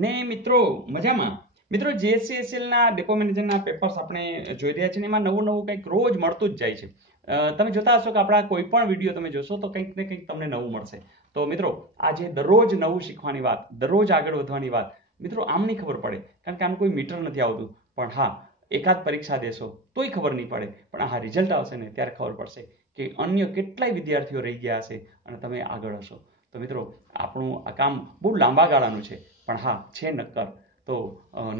ને મિત્રો મજામાં. મિત્રો જીએસસીએસએલ ના ડેપો મેનેજરના પેપર્સ આપણે જોઈ રહ્યા છીએ, એમાં નવું નવું કંઈક રોજ મળતું જ જાય છે. તમે જોતા હશો કે આપણા કોઈ પણ વિડીયો તમે જોશો તો કંઈક ને કંઈક તમને નવું મળશે. તો મિત્રો આજે દરરોજ નવું શીખવાની વાત, દરરોજ આગળ વધવાની વાત, મિત્રો આમ નહીં ખબર પડે, કારણ કે આમ કોઈ મીટર નથી આવતું. પણ હા, એકાદ પરીક્ષા દેશો તોય ખબર નહીં પડે, પણ હા રિઝલ્ટ આવશે ને ત્યારે ખબર પડશે કે અન્ય કેટલાય વિદ્યાર્થીઓ રહી ગયા હશે અને તમે આગળ હશો. તો મિત્રો આપણું આ કામ બહુ લાંબા ગાળાનું છે, પણ હા છે નક્કર. તો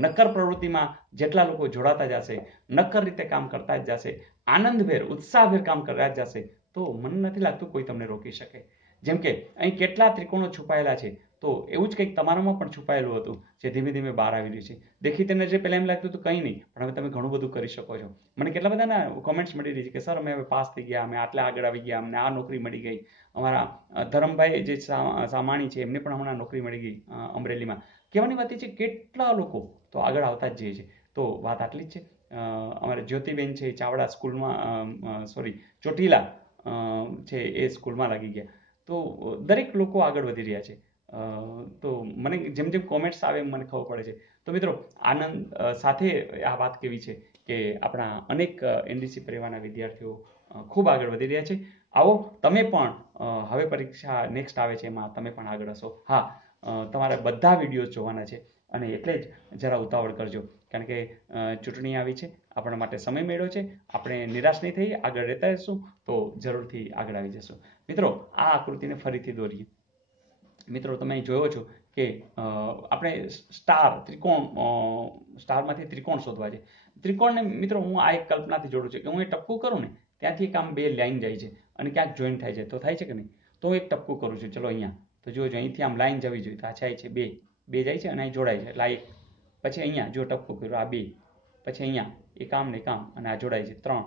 નક્કર પ્રવૃત્તિમાં જેટલા લોકો જોડાતા જશે, નક્કર રીતે કામ કરતા જ જશે, આનંદભેર ઉત્સાહભેર કામ કરતા જ જશે, તો મને નથી લાગતું કોઈ તમને રોકી શકે. જેમ કે અહીં કેટલા ત્રિકોણો છુપાયેલા છે, તો એવું જ કંઈક તમારામાં પણ છુપાયેલું હતું જે ધીમે ધીમે બહાર આવી રહ્યું છે. દેખીતી નજરે પહેલા એમ લાગતું હતું કંઈ નહીં, પણ હવે તમે ઘણું બધું કરી શકો છો. મને કેટલા બધાના કોમેન્ટ્સ મળી રહી છે કે સર અમે હવે પાસ થઈ ગયા, અમે આટલા આગળ આવી ગયા, અમને આ નોકરી મળી ગઈ. અમારા ધરમભાઈ જે સામાણી છે એમને પણ હમણાં નોકરી મળી ગઈ અમરેલીમાં. કહેવાની વાત એ છે કેટલા લોકો તો આગળ આવતા જ જઈએ છે. તો વાત આટલી જ છે. અમારે જ્યોતિબેન છે ચાવડા સ્કૂલમાં, સોરી ચોટીલા છે એ સ્કૂલમાં લાગી ગયા. તો દરેક લોકો આગળ વધી રહ્યા છે. તો મને જેમ જેમ કોમેન્ટ્સ આવે એમ મને ખબર પડે છે. તો મિત્રો આનંદ સાથે આ વાત કેવી છે કે આપણા અનેક એનડીસી પરિવારના વિદ્યાર્થીઓ ખૂબ આગળ વધી રહ્યા છે. આવો તમે પણ હવે પરીક્ષા નેક્સ્ટ આવે છે એમાં તમે પણ આગળ હશો. હા, તમારે બધા વિડીયો જોવાના છે અને એટલે જ જરા ઉતાવળ કરજો, કારણ કે ચૂંટણી આવી છે, આપણા માટે સમય મેળવ્યો છે. આપણે નિરાશ નહીં થઈ આગળ રહેતા રહીશું તો જરૂરથી આગળ આવી જશું. મિત્રો આ આકૃતિને ફરીથી દોરીએ. મિત્રો તમે જોયો છો કે આપણે સ્ટારમાંથી ત્રિકોણ શોધવા છે. ત્રિકોણને મિત્રો હું આ એક કલ્પનાથી જોડું છું કે હું એ ટપકું કરું ને ત્યાંથી એક આમ બે લાઈન જાય છે અને ક્યાંક જોઈન્ટ થાય છે, તો થાય છે કે નહીં? તો એક ટપકું કરું છું, ચલો અહીંયા તો જોજો અહીંથી આમ લાઈન જવી જોઈએ, તો આ છે બે જાય છે અને અહીં જોડાય છે, એટલે આ એક. પછી અહીંયા જો ટપકું કર્યું, આ બે. પછી અહીંયા એક આમ ને એક આમ અને આ જોડાય છે, 3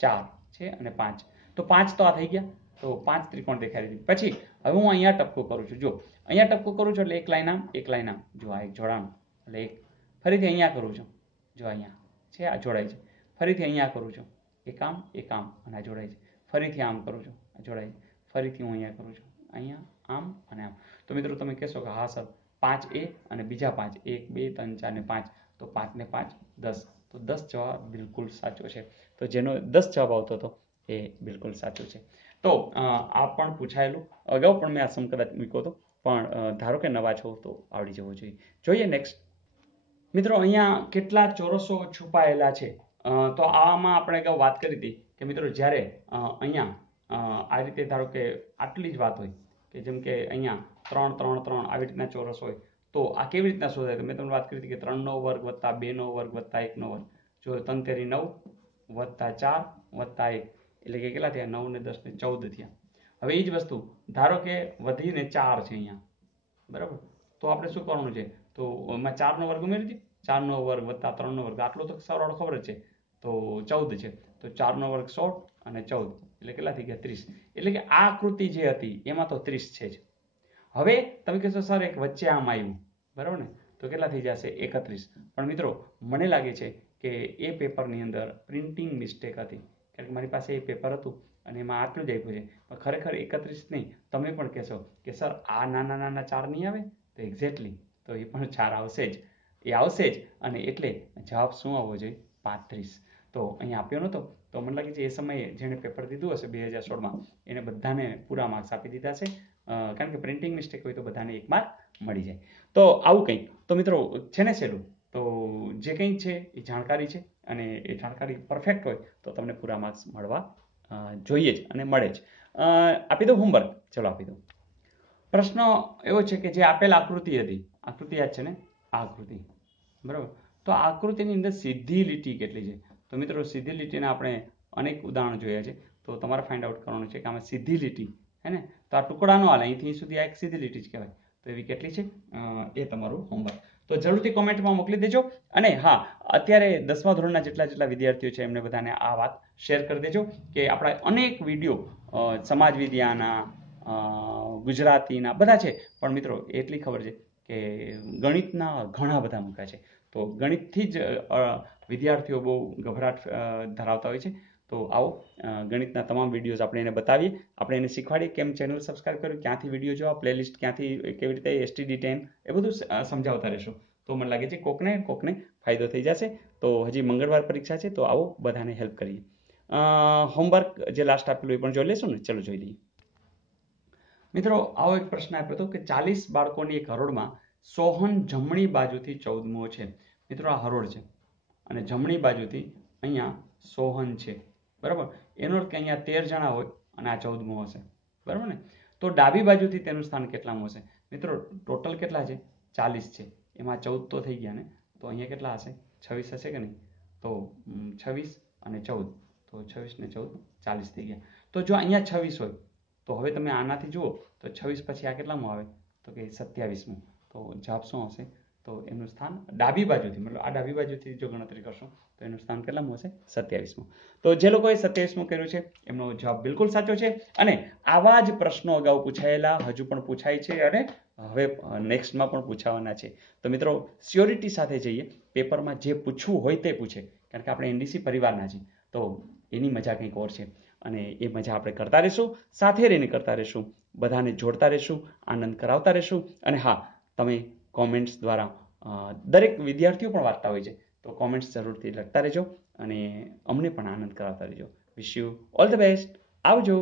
4 છે અને 5. તો 5 તો આ થઈ ગયા, તો 5 ત્રિકોણ દેખાઈ દીધી. પછી હવે હું અહીંયા ટપકું કરું છું, જો અહીંયા ટપકું કરું છું એટલે એક લાઈન આમ એક લાઈન આમ, જો આ એક જોડાણ એટલે એક. ફરીથી અહીંયા કરું છું, જો અહીંયા છે આ જોડાય છે. ફરીથી અહીંયા કરું છું, એક આમ અને આ જોડાય છે. ફરીથી આમ કરું છું, આ જોડાય છે. ફરીથી હું અહીંયા કરું છું, અહીંયા આમ અને આમ. તો મિત્રો તમે કહેશો કે હા સર 5 એ અને બીજા 5 1 2 3 4 ને 5, તો 5 ને 5 10. તો 10 જવાબ બિલકુલ સાચો છે. તો જેનો 10 જવાબ આવતો હતો એ બિલકુલ સાચો છે. તો આ પણ પૂછાયેલું, અગાઉ પણ મેં આ સમ કદાચ મૂક્યો હતો, પણ ધારો કે નવા છો તો આવડી જવો જોઈએ. જોઈએ નેક્સ્ટ. મિત્રો અહીંયા કેટલા ચોરસો છુપાયેલા છે. તો આમાં આપણે અગાઉ વાત કરી હતી કે મિત્રો જ્યારે અહીંયા આ રીતે ધારો કે આટલી જ વાત હોય કે જેમ કે અહીંયા 3 3 3 આવી રીતના ચોરસ હોય, તો આ કેવી રીતના શોધાય? મેં તમને વાત કરી હતી કે 3નો વર્ગ વત્તા 2નો વર્ગ વત્તા 1નો વર્ગ. જો 3 તેરી 9 વત્તા 4 વત્તા 1 એટલે કે કેટલા થયા? 9 ને 10 ને 14 થયા. હવે એ જ વસ્તુ ધારો કે વધીને 4 છે અહીંયા, બરાબર? તો આપણે શું કરવાનું છે? તો એમાં 4નો વર્ગ ઉમેરી દઈએ. 4નો વર્ગ વત્તા 3નો વર્ગ, આટલો તો સરવાળો ખબર જ છે, તો 14 છે. તો 4નો વર્ગ 16 અને 14 એટલે કેટલા થઈ ગયા? 30. એટલે કે આ આકૃતિ જે હતી એમાં તો 30 છે જ. હવે તમે કહેશો સર એક વચ્ચે આમ આવ્યું, બરાબર ને? તો કેટલા થઈ જશે? 31. પણ મિત્રો મને લાગે છે કે એ પેપરની અંદર પ્રિન્ટિંગ મિસ્ટેક હતી, કારણ કે મારી પાસે એ પેપર હતું અને એમાં આટલું જ આપ્યું છે, પણ ખરેખર 31 નહીં. તમે પણ કહેશો કે સર આ નાના નાના 4 નહીં આવે? તો એક્ઝેક્ટલી, તો એ પણ 4 આવશે જ, એ આવશે જ. અને એટલે જવાબ શું આવવો જોઈએ? 35. તો અહીંયા આપ્યો નહોતો, તો મને લાગે છે એ સમયે જેણે પેપર દીધું હશે 2016માં એને બધાને પૂરા માર્ક્સ આપી દીધા છે, કારણ કે પ્રિન્ટિંગ મિસ્ટેક હોય તો બધાને 1 માર્ક મળી જાય. તો આવું કંઈક. તો મિત્રો છે ને સહેલું, તો જે કંઈ છે એ જાણકારી છે અને એ જાણકારી પરફેક્ટ હોય તો તમને પૂરા માર્ક્સ મળવા જોઈએ જ અને મળે જ. આપી દો હોમવર્ક, ચલો આપી દો. પ્રશ્ન એવો છે કે જે આપેલ આકૃતિ હતી, આકૃતિ યાદ છે ને? આ આકૃતિ, બરાબર? તો આ આકૃતિની અંદર સીધી લીટી કેટલી છે? તો મિત્રો સીધી લીટીના આપણે અનેક ઉદાહરણ જોયા છે, તો તમારે ફાઇન્ડ આઉટ કરવાનું છે કે આમાં સીધી લીટી હે ને, તો આ ટુકડાનો હાલ અહીંથી સુધી આ એક સીધી લીટી જ કહેવાય. તો એવી કેટલી છે એ તમારું હોમવર્ક. તો જરૂરથી કોમેન્ટમાં મોકલી દેજો. અને હા, અત્યારે 10મા ધોરણના જેટલા વિદ્યાર્થીઓ છે એમને બધાને આ વાત શેર કરી દેજો કે આપણા અનેક વિડીયો સમાજ વિદ્યાના, ગુજરાતીના બધા છે, પણ મિત્રો એટલી ખબર છે કે ગણિતના ઘણા બધા મૂક્યા છે. તો ગણિતથી જ વિદ્યાર્થીઓ બહુ ગભરાટ ધરાવતા હોય છે. તો આવો ગણિતના તમામ વિડીયોઝ આપણે એને બતાવીએ, આપણે એને શીખવાડીએ કેમ ચેનલ સબસ્ક્રાઇબ કર્યું, ક્યાંથી વિડીયો જોવા, પ્લેલિસ્ટ ક્યાંથી, કેવી રીતે STD10 એ બધું સમજાવતા રહેશું. તો મને લાગે છે કોકને ફાયદો થઈ જશે. તો હજી મંગળવાર પરીક્ષા છે, તો આવો બધાને હેલ્પ કરીએ. હોમવર્ક જે લાસ્ટ આપેલું એ પણ જોઈ લેશું ને. ચલો જોઈ લઈએ. મિત્રો આવો એક પ્રશ્ન આપ્યો હતો કે 40 બાળકોની એક હરોળમાં સોહન જમણી બાજુથી 14મો છે. મિત્રો આ હરોળ છે અને જમણી બાજુથી અહીંયા સોહન છે, બરાબર. એનો અર્થ કે અહીંયા 13 જણા હોય અને આ 14મો હશે, બરાબર ને. તો ડાબી બાજુથી તેનું સ્થાન કેટલામું હશે? મિત્રો ટોટલ કેટલા છે? 40 છે, એમાં 14 તો થઈ ગયા ને, તો અહીંયા કેટલા હશે? 26 હશે કે નહીં? તો 26 અને 14, તો 26 ને 14 40 થઈ ગયા. તો જો અહીંયા 26 હોય તો હવે તમે આનાથી જુઓ તો 26 પછી આ કેટલામું આવે? તો કે 27મું. તો જવાબ શું હશે? તો એનું સ્થાન ડાબી બાજુથી, મતલબ આ ડાબી બાજુથી જો ગણતરી કરશો તો એનું સ્થાન કેટલામું હશે? 27મું. તો જે લોકોએ 27મું કર્યું છે એમનો જવાબ બિલકુલ સાચો છે. અને આવા જ પ્રશ્નો અગાઉ પૂછાયેલા, હજુ પણ પૂછાય છે અને હવે નેક્સ્ટમાં પણ પૂછાવાના છે. તો મિત્રો સ્યોરિટી સાથે જઈએ, પેપરમાં જે પૂછવું હોય તે પૂછે, કારણ કે આપણે NDC પરિવારના છીએ, તો એની મજા કંઈક ઓર છે. અને એ મજા આપણે કરતા રહીશું, સાથે રહીને કરતા રહીશું, બધાને જોડતા રહીશું, આનંદ કરાવતા રહીશું. અને હા, તમે કોમેન્ટ્સ દ્વારા, દરેક વિદ્યાર્થીઓ પણ વાંચતા હોય છે, તો કોમેન્ટ્સ જરૂરથી લખતા રહેજો અને અમને પણ આનંદ કરાવતા રહેજો. Wish you all the best. આવજો.